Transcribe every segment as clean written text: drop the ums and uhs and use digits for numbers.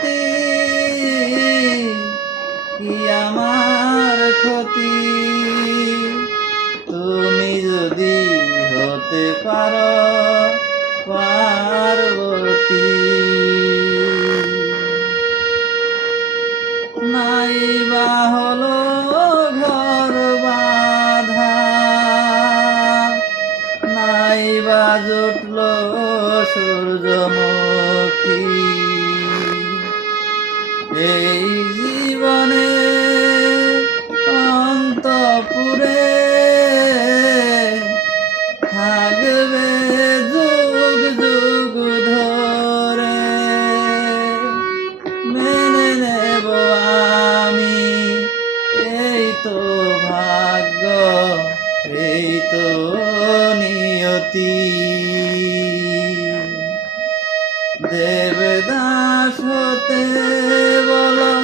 ক্ষতি, কি আমার ক্ষতি, তুমি যদি হতে পারো পার্বতী। নাই বা হলো ঘর বাঁধা, নাই বা জুটল সূর্যমুখী, এই জীবনে অন্তপুরে থাকবে যুগ যুগ ধরে, মেনে নেব আমি, এই তো ভাগ্য, এই তো নিয়তি। দেবদাস হতে বলো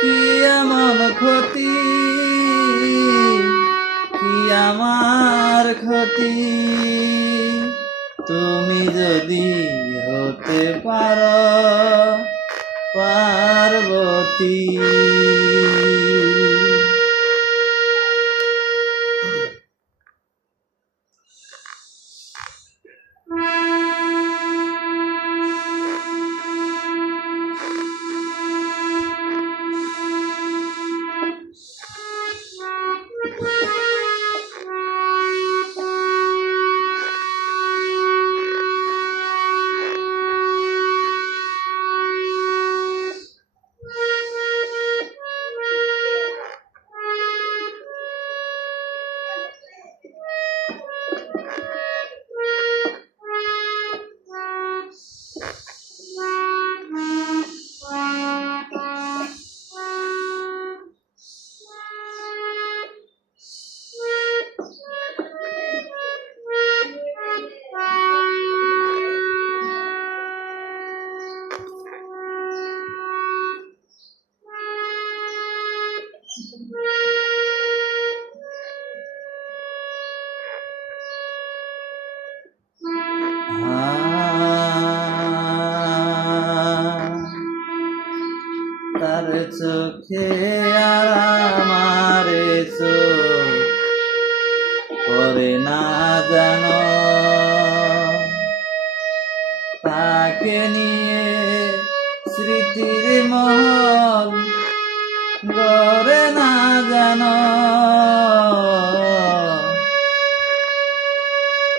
কি এমন ক্ষতি, কি আমার ক্ষতি, তুমি যদি হতে পারো পার্বতী। তার চোখে আর আমার চোখ করে না জানো, তাকে নিয়ে স্মৃতির মহল গড়ে না জানো,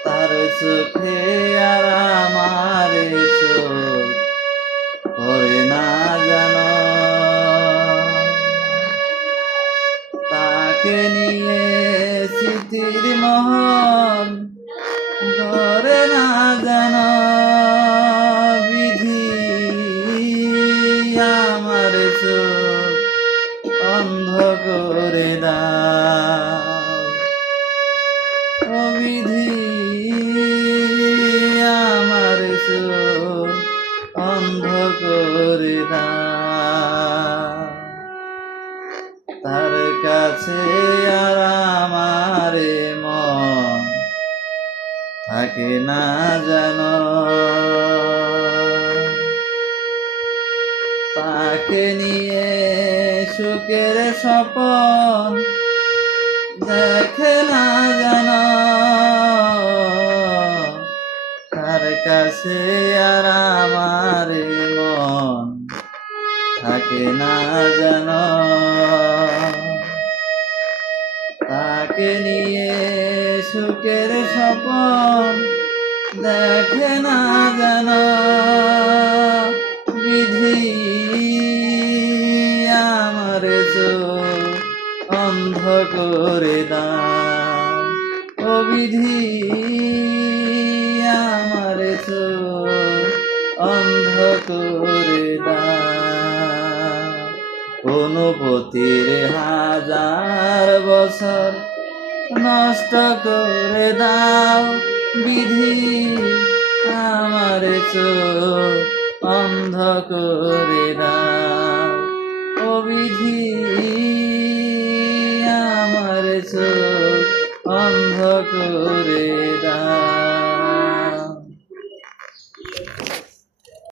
তার চোখে আর আমার চোখ করে না জানো, তাকে নিয়ে স্মৃতির মহল গড়ে না জানো, বিধি আমার চোখ অন্ধ করে দাও, ও বিধি আমার চোখ অন্ধ করে দাও। তার কাছে আর আমার মন থাকে না জানো, তাকে নিয়ে সুখের স্বপ্ন দেখে না জানো, তার কাছে আর আমার মন থাকে না জানো, তাকে নিয়ে সুখের স্বপ্ন দেখে না জানো, বিধি আমার চোখ অন্ধ করে দাও, ও বিধি আমার চোখ অন্ধ করে দাও। অনুভূতির হাজার বছর নষ্ট করে দাও, বিধি আমার চোখ অন্ধ করে দাও, ও বিধি আমার চোখ অন্ধ করে দাও।